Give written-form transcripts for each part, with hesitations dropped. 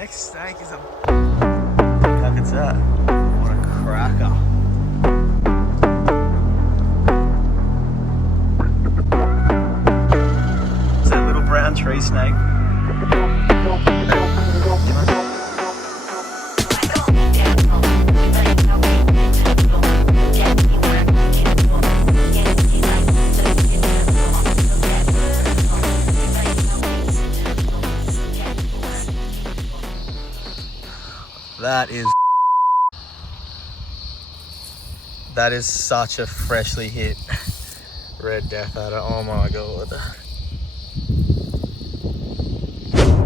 Next snake is a... How good's that? What a cracker. It's that little brown tree snake. That is such a freshly hit red death adder. Oh my god.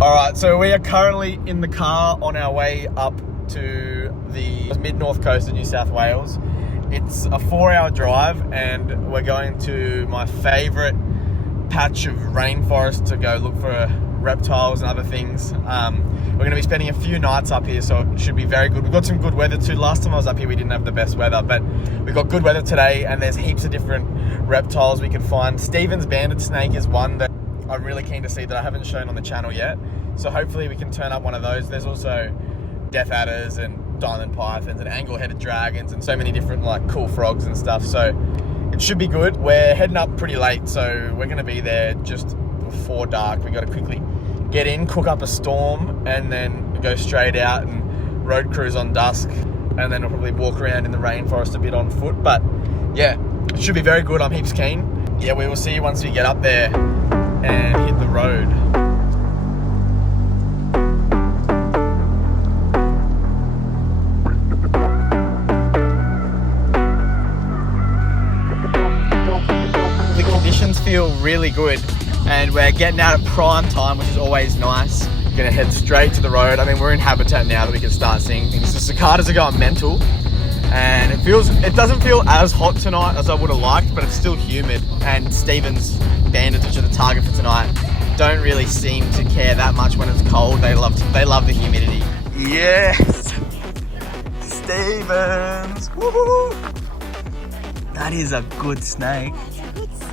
Alright, so we are currently in the car on our way up to the mid-north coast of New South Wales. It's a 4-hour drive and we're going to my favourite patch of rainforest to go look for reptiles and other things. We're going to be spending a few nights up here, so it should be very good. We've got some good weather too. Last time I was up here, we didn't have the best weather, but we've got good weather today, and there's heaps of different reptiles we can find. Stephen's banded snake is one that I'm really keen to see that I haven't shown on the channel yet, so hopefully we can turn up one of those. There's also death adders and diamond pythons and angle-headed dragons and so many different like cool frogs and stuff, so it should be good. We're heading up pretty late, so we're going to be there just before dark. We got to quickly get in, cook up a storm, and then go straight out and road cruise on dusk, and then we'll probably walk around in the rainforest a bit on foot. But yeah, it should be very good. I'm heaps keen. Yeah, we will see you once we get up there and hit the road. The conditions feel really good, and we're getting out at prime time, which is always nice. We're gonna head straight to the road. I mean, we're in habitat now that we can start seeing things. The cicadas are going mental, and it doesn't feel as hot tonight as I would have liked, but it's still humid. And Stephen's bandits, which are the target for tonight, don't really seem to care that much when it's cold. They love the humidity. Yes, Stephen's. Woohoo! That is a good snake.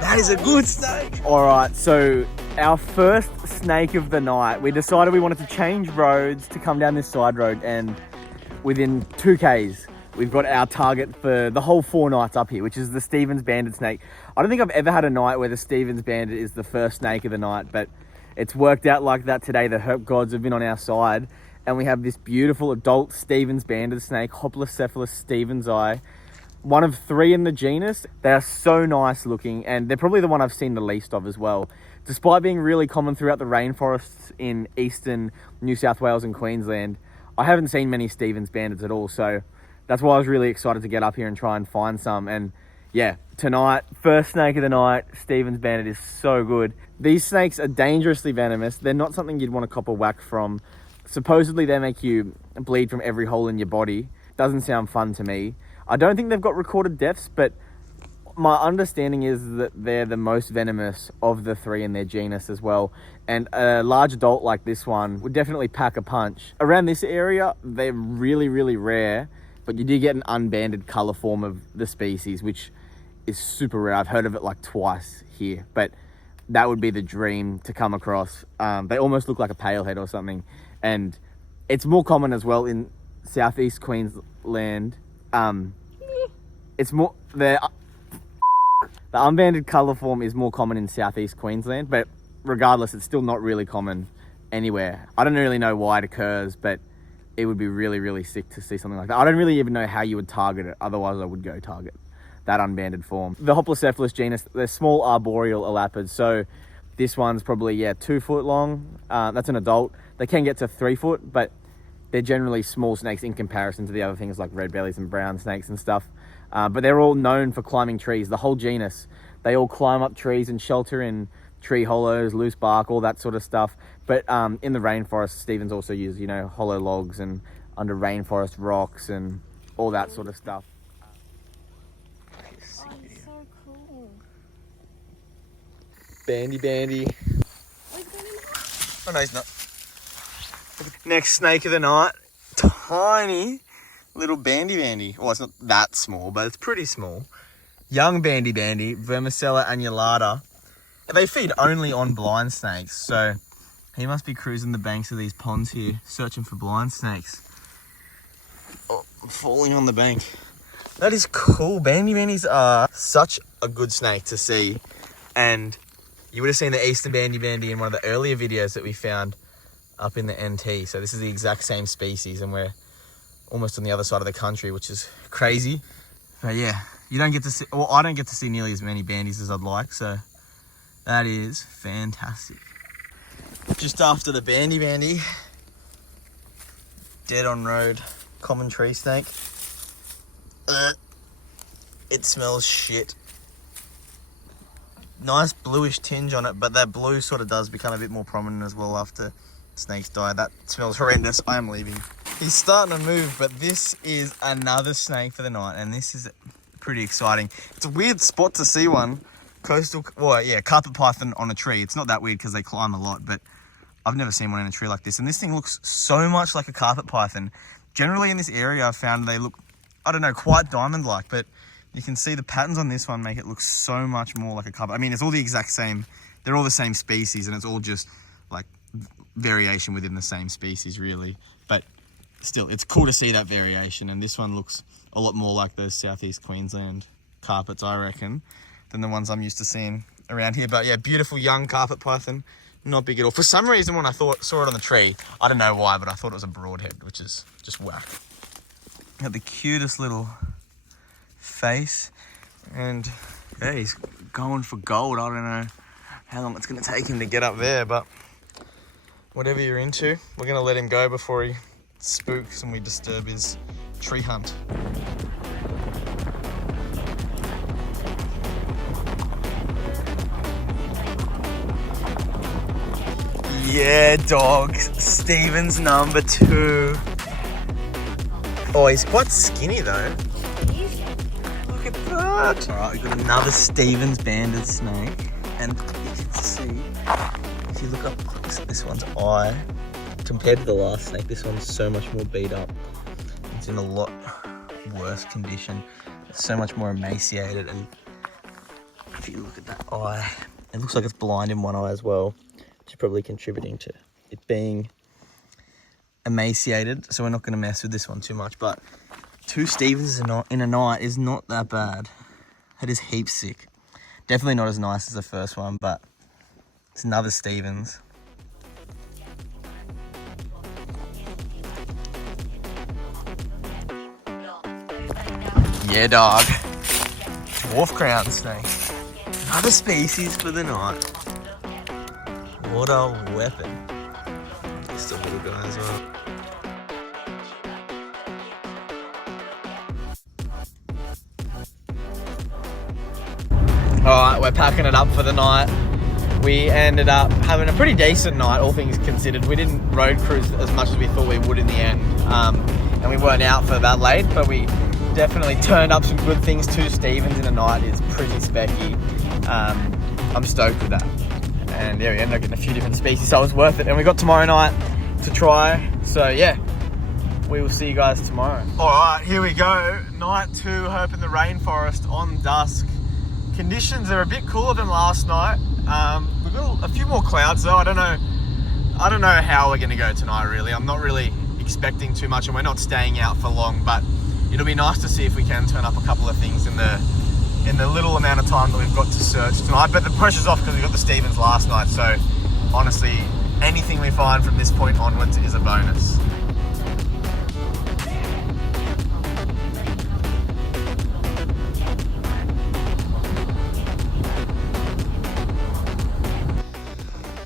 That is a good snake. All right, so our first snake of the night, we decided we wanted to change roads to come down this side road, and within 2 Ks, we've got our target for the whole 4 nights up here, which is the Stephen's banded snake. I don't think I've ever had a night where the Stephen's banded is the first snake of the night, but it's worked out like that today. The herp gods have been on our side, and we have this beautiful adult Stephen's banded snake, Hoplocephalus Stephen's eye. One of 3 in the genus. They are so nice looking, and they're probably the one I've seen the least of as well. Despite being really common throughout the rainforests in eastern New South Wales and Queensland, I haven't seen many Stephen's bandeds at all, so that's why I was really excited to get up here and try and find some. And yeah, tonight, first snake of the night, Stephen's banded is so good. These snakes are dangerously venomous. They're not something you'd want to cop a whack from. Supposedly they make you bleed from every hole in your body. Doesn't sound fun to me. I don't think they've got recorded deaths, but my understanding is that they're the most venomous of the 3 in their genus as well. And a large adult like this one would definitely pack a punch. Around this area, they're really, really rare, but you do get an unbanded colour form of the species, which is super rare. I've heard of it like twice here, but that would be the dream to come across. They almost look like a palehead or something. And it's more common as well in southeast Queensland. It's more the unbanded colour form is more common in southeast Queensland, but regardless, it's still not really common anywhere. I don't really know why it occurs, but it would be really, really sick to see something like that. I don't really even know how you would target it. Otherwise, I would go target that unbanded form. The Hoplocephalus genus, they're small arboreal elapids, so this one's probably 2 foot long. That's an adult. They can get to 3 foot, but they're generally small snakes in comparison to the other things like red bellies and brown snakes and stuff. But they're all known for climbing trees. The whole genus, they all climb up trees and shelter in tree hollows, loose bark, all that sort of stuff. But in the rainforest, Stephen's also used, hollow logs and under rainforest rocks and all that sort of stuff. Oh, he's so cool. Bandy. Oh no, he's not. Next snake of the night, tiny little bandy. Well, it's not that small, but it's pretty small. Young bandy, Vermicella annulata. They feed only on blind snakes, so He must be cruising the banks of these ponds here, searching for blind snakes. Oh, I'm falling on the bank. That is cool. Bandy bandies are such a good snake to see. And you would have seen the Eastern bandy bandy in one of the earlier videos that we found up in the NT. So this is the exact same species, and we're almost on the other side of the country, which is crazy. But yeah, you don't get to see, well, I don't get to see nearly as many bandies as I'd like. So that is fantastic. Just after the bandy bandy, dead on road, common tree snake. It smells shit. Nice bluish tinge on it, but that blue sort of does become a bit more prominent as well after snakes die. That smells horrendous. I am leaving. He's starting to move, but this is another snake for the night, and this is pretty exciting. It's a weird spot to see one. Coastal, well, yeah, carpet python on a tree. It's not that weird because they climb a lot, but I've never seen one in a tree like this. And this thing looks so much like a carpet python. Generally in this area, I've found they look, I don't know, quite diamond-like, but you can see the patterns on this one make it look so much more like a carpet. I mean, it's all the exact same. They're all the same species, and it's all just like variation within the same species, really. But still, it's cool to see that variation. And this one looks a lot more like those Southeast Queensland carpets, I reckon, than the ones I'm used to seeing around here. But yeah, beautiful young carpet python. Not big at all. For some reason, when I saw it on the tree, I don't know why, but I thought it was a broadhead, which is just whack. Got the cutest little face, and yeah, he's going for gold. I don't know how long it's going to take him to get up there, but whatever you're into, we're going to let him go before he spooks and we disturb his tree hunt. Yeah, dog. Steven's number 2. Oh, he's quite skinny though. Look at that. Alright, we've got another Steven's banded snake. And you can see, if you look up close at this one's eye, compared to the last snake, this one's so much more beat up. It's in a lot worse condition. It's so much more emaciated, and if you look at that eye, it looks like it's blind in one eye as well, which is probably contributing to it being emaciated. So we're not going to mess with this one too much, but 2 Stevens in a night is not that bad. That is heaps sick. Definitely not as nice as the first one, but it's another Stevens. Yeah, dog. Dwarf crown snake. Another species for the night. What a weapon. Just a little guy as well. Alright, we're packing it up for the night. We ended up having a pretty decent night, all things considered. We didn't road cruise as much as we thought we would in the end. And we weren't out for that late, but we definitely turned up some good things. 2 Stevens in a night is pretty specky. I'm stoked with that. And yeah, we ended up getting a few different species, so it was worth it. And we got tomorrow night to try. So yeah, we will see you guys tomorrow. All right, here we go. Night 2, Herping the rainforest on dusk. Conditions are a bit cooler than last night. We've got a few more clouds though. I don't know how we're gonna go tonight really. I'm not really expecting too much, and we're not staying out for long, but it'll be nice to see if we can turn up a couple of things in the little amount of time that we've got to search tonight. But the pressure's off because we got the Stevens last night, so honestly, anything we find from this point onwards is a bonus.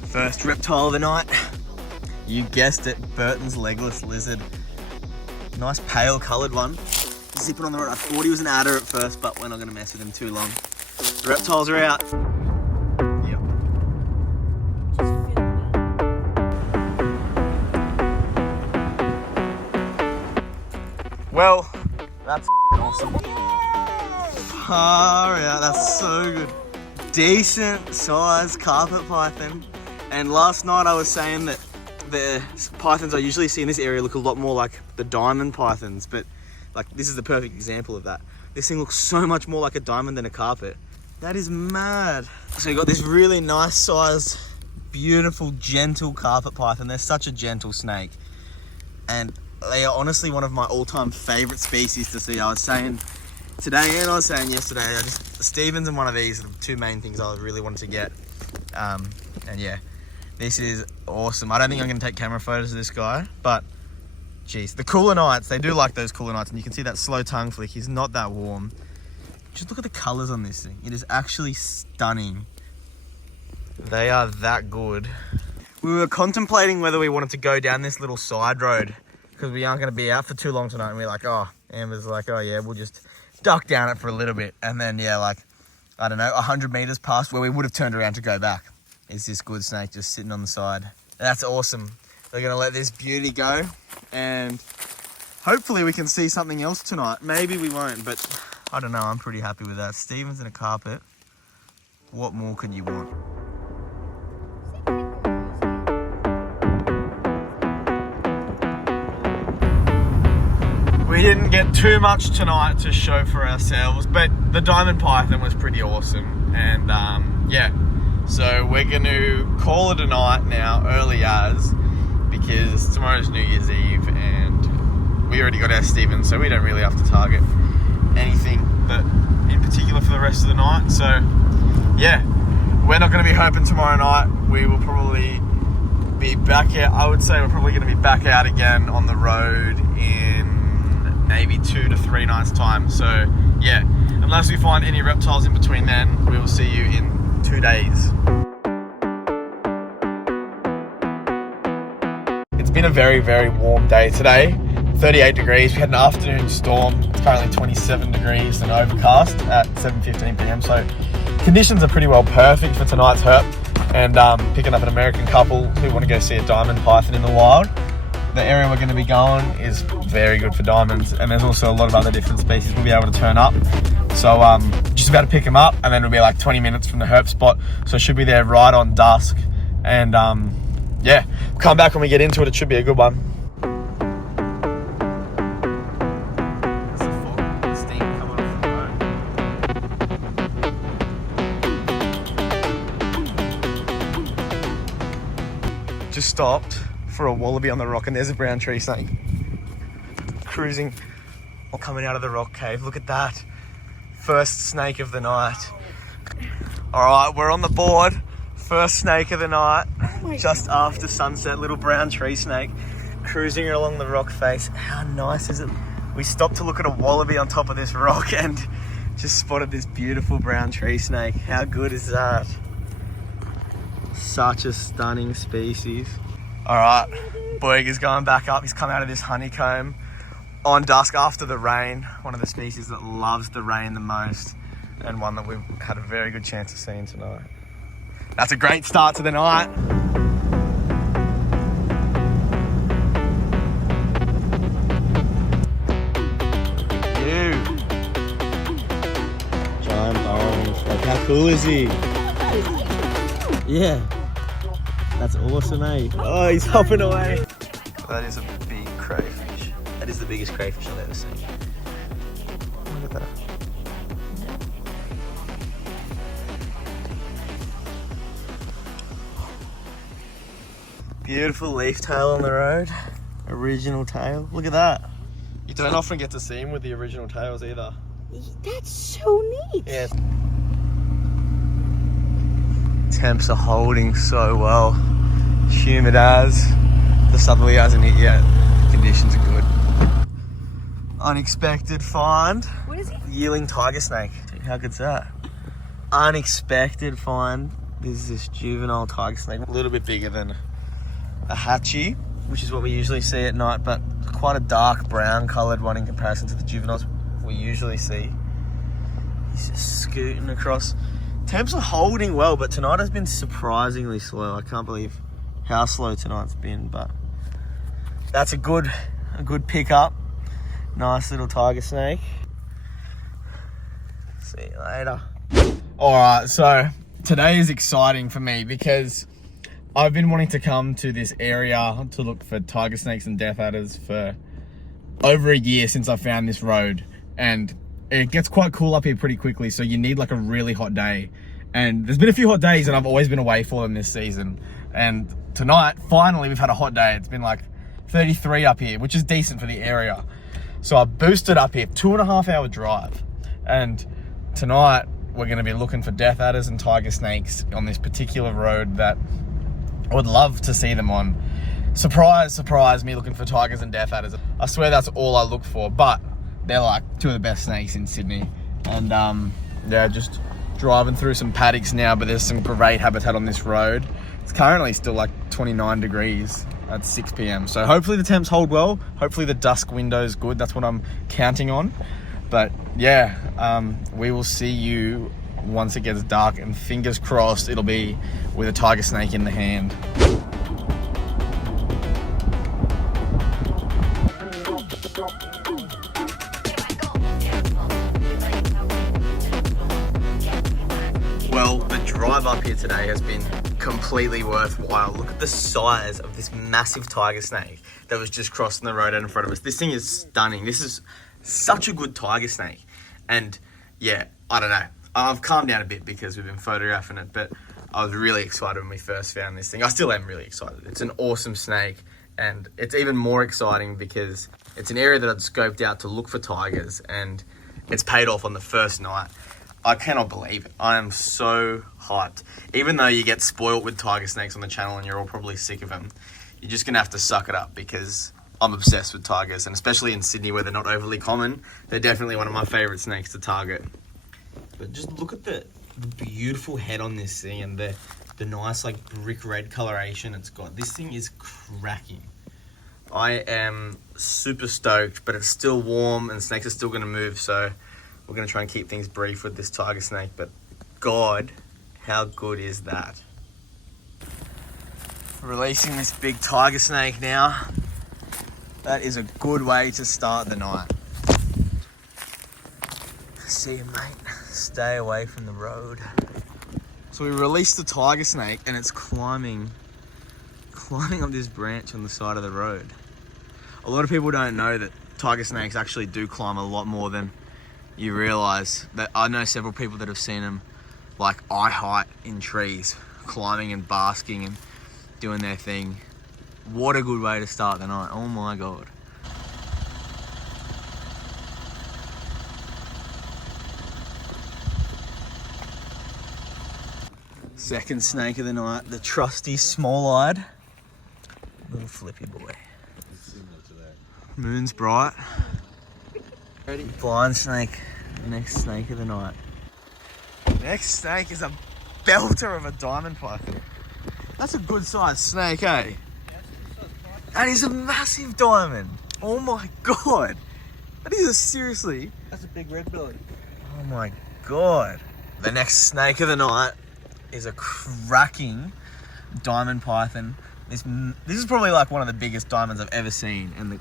First reptile of the night. You guessed it, Burton's legless lizard. Nice pale coloured one. Zipping on the road. I thought he was an adder at first, but we're not going to mess with him too long. The reptiles are out. Yep. Well, that's awesome. Far out, that's so good. Decent sized carpet python. And last night I was saying that the pythons I usually see in this area look a lot more like the diamond pythons, but like this is the perfect example of that. This thing looks so much more like a diamond than a carpet. That is mad. So we got this really nice sized beautiful, gentle carpet python. They're such a gentle snake. And they are honestly one of my all-time favorite species to see. I was saying today and I was saying yesterday, Stevens and one of these are the two main things I really wanted to get. And yeah, this is awesome. I don't think I'm going to take camera photos of this guy, but geez, the cooler nights, they do like those cooler nights, and you can see that slow tongue flick. He's not that warm. Just look at the colors on this thing. It is actually stunning. They are that good. We were contemplating whether we wanted to go down this little side road because we aren't going to be out for too long tonight. And we're like, oh, Amber's like, oh yeah, we'll just duck down it for a little bit. And then, yeah, like, I don't know, 100 meters past where we would have turned around to go back is this good snake just sitting on the side. That's awesome. We're going to let this beauty go and hopefully we can see something else tonight. Maybe we won't, but I don't know. I'm pretty happy with that. Stevens in a carpet. What more can you want? We didn't get too much tonight to show for ourselves, but the diamond python was pretty awesome. And yeah, so we're going to call it a night now, early as, because tomorrow's New Year's Eve and we already got our Stevens, so we don't really have to target anything but in particular for the rest of the night. So yeah, we're not going to be hoping tomorrow night. We will probably be back out. I would say we're probably going to be back out again on the road in maybe 2 to 3 nights time. So yeah, unless we find any reptiles in between then, we will see you in 2 days. It's been a very, very warm day today. 38 degrees. We had an afternoon storm. It's currently 27 degrees and overcast at 7:15 p.m. So conditions are pretty well perfect for tonight's herp. And picking up an American couple who want to go see a diamond python in the wild. The area we're going to be going is very good for diamonds, and there's also a lot of other different species we'll be able to turn up. So just about to pick them up, and then it'll be like 20 minutes from the herp spot. So it should be there right on dusk. And yeah, we'll come back when we get into it. It should be a good one. Just stopped for a wallaby on the rock, and there's a brown tree snake cruising or coming out of the rock cave. Look at that. First snake of the night. All right, we're on the board. First snake of the night. Just after sunset, little brown tree snake cruising along the rock face. How nice is it? We stopped to look at a wallaby on top of this rock and just spotted this beautiful brown tree snake. How good is that? Such a stunning species. All right, Boig is going back up. He's come out of this honeycomb on dusk after the rain. One of the species that loves the rain the most, and one that we've had a very good chance of seeing tonight. That's a great start to the night. You. Giant orange. Like, how cool is he? Yeah. That's awesome, eh? Oh, he's hopping away. That is a big crayfish. That is the biggest crayfish I've ever seen. Look at that. Beautiful leaf tail on the road. Original tail. Look at that. You don't often get to see him with the original tails either. That's so neat. Yeah. Temps are holding so well. Humid as. The southerly hasn't hit yet. Conditions are good. Unexpected find. What is it? Yearling tiger snake. How good's that? Unexpected find. This is this juvenile tiger snake. A little bit bigger than a hatchie, which is what we usually see at night, but quite a dark brown coloured one in comparison to the juveniles we usually see. He's just scooting across. Temps are holding well, but tonight has been surprisingly slow. I can't believe how slow tonight's been, but that's a good pickup. Nice little tiger snake. See you later. All right, so today is exciting for me because I've been wanting to come to this area to look for tiger snakes and death adders for over a year since I found this road, and it gets quite cool up here pretty quickly, so you need like a really hot day. And there's been a few hot days and I've always been away for them this season. And tonight, finally, we've had a hot day. It's been like 33 up here, which is decent for the area. So I boosted up here, 2.5 hour drive. And tonight, we're gonna be looking for death adders and tiger snakes on this particular road that I would love to see them on. Surprise, surprise, me looking for tigers and death adders. I swear that's all I look for, but they're like two of the best snakes in Sydney. And yeah, just driving through some paddocks now, but there's some great habitat on this road. It's currently still like 29 degrees at 6 p.m. So hopefully the temps hold well. Hopefully the dusk window's good. That's what I'm counting on. But yeah, we will see you once it gets dark, and fingers crossed it'll be with a tiger snake in the hand. Well, the drive up here today has been completely worthwhile. Look at the size of this massive tiger snake that was just crossing the road out in front of us. This thing is stunning. This is such a good tiger snake. And yeah, I don't know. I've calmed down a bit because we've been photographing it, but I was really excited when we first found this thing. I still am really excited. It's an awesome snake, and it's even more exciting because it's an area that I'd scoped out to look for tigers, and it's paid off on the first night. I cannot believe it. I am so hyped. Even though you get spoiled with tiger snakes on the channel and you're all probably sick of them, you're just gonna have to suck it up because I'm obsessed with tigers, and especially in Sydney where they're not overly common, they're definitely one of my favorite snakes to target. But just look at the beautiful head on this thing and the nice like brick red coloration it's got. This thing is cracking. I am super stoked, but it's still warm and snakes are still gonna move, so we're gonna try and keep things brief with this tiger snake, but God, how good is that? Releasing this big tiger snake now. That is a good way to start the night. See you, mate. Stay away from the road. So we released the tiger snake and it's climbing up this branch on the side of the road. A lot of people don't know that tiger snakes actually do climb a lot more than you realize. That I know several people that have seen them like eye height in trees, climbing and basking and doing their thing. What a good way to start the night. Oh my God. Second snake of the night, the trusty small-eyed little flippy boy. Moon's bright. Ready? Blind snake, next snake of the night. Next snake is a belter of a diamond python. That's a good sized snake, eh? That is a massive diamond. Oh my God. That is seriously. That's a big red belly. Oh my God. The next snake of the night is a cracking diamond python. This is probably like one of the biggest diamonds I've ever seen, and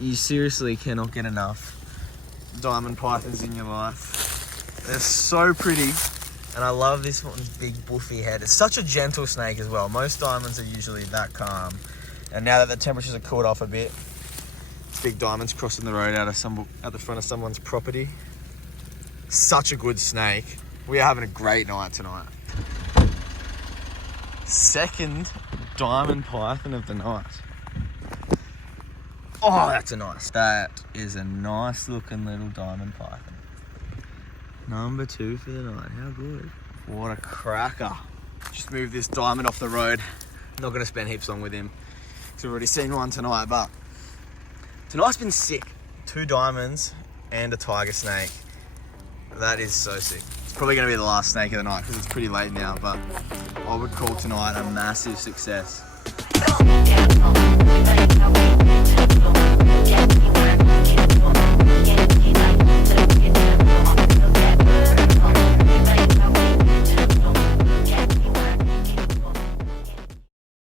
you seriously cannot get enough diamond pythons in your life. They're so pretty, and I love this one's big buffy head. It's such a gentle snake as well. Most diamonds are usually that calm, and now that the temperatures are cooled off a bit, big diamonds crossing the road out the front of someone's property. Such a good snake. We are having a great night tonight. Second diamond python of the night. Oh, that's a nice. That is a nice looking little diamond python. Number 2 for the night. How good. What a cracker. Just moved this diamond off the road. Not going to spend heaps long with him, because we've already seen one tonight, but tonight's been sick. 2 diamonds and a tiger snake. That is so sick. It's probably going to be the last snake of the night because it's pretty late now, but I would call tonight a massive success.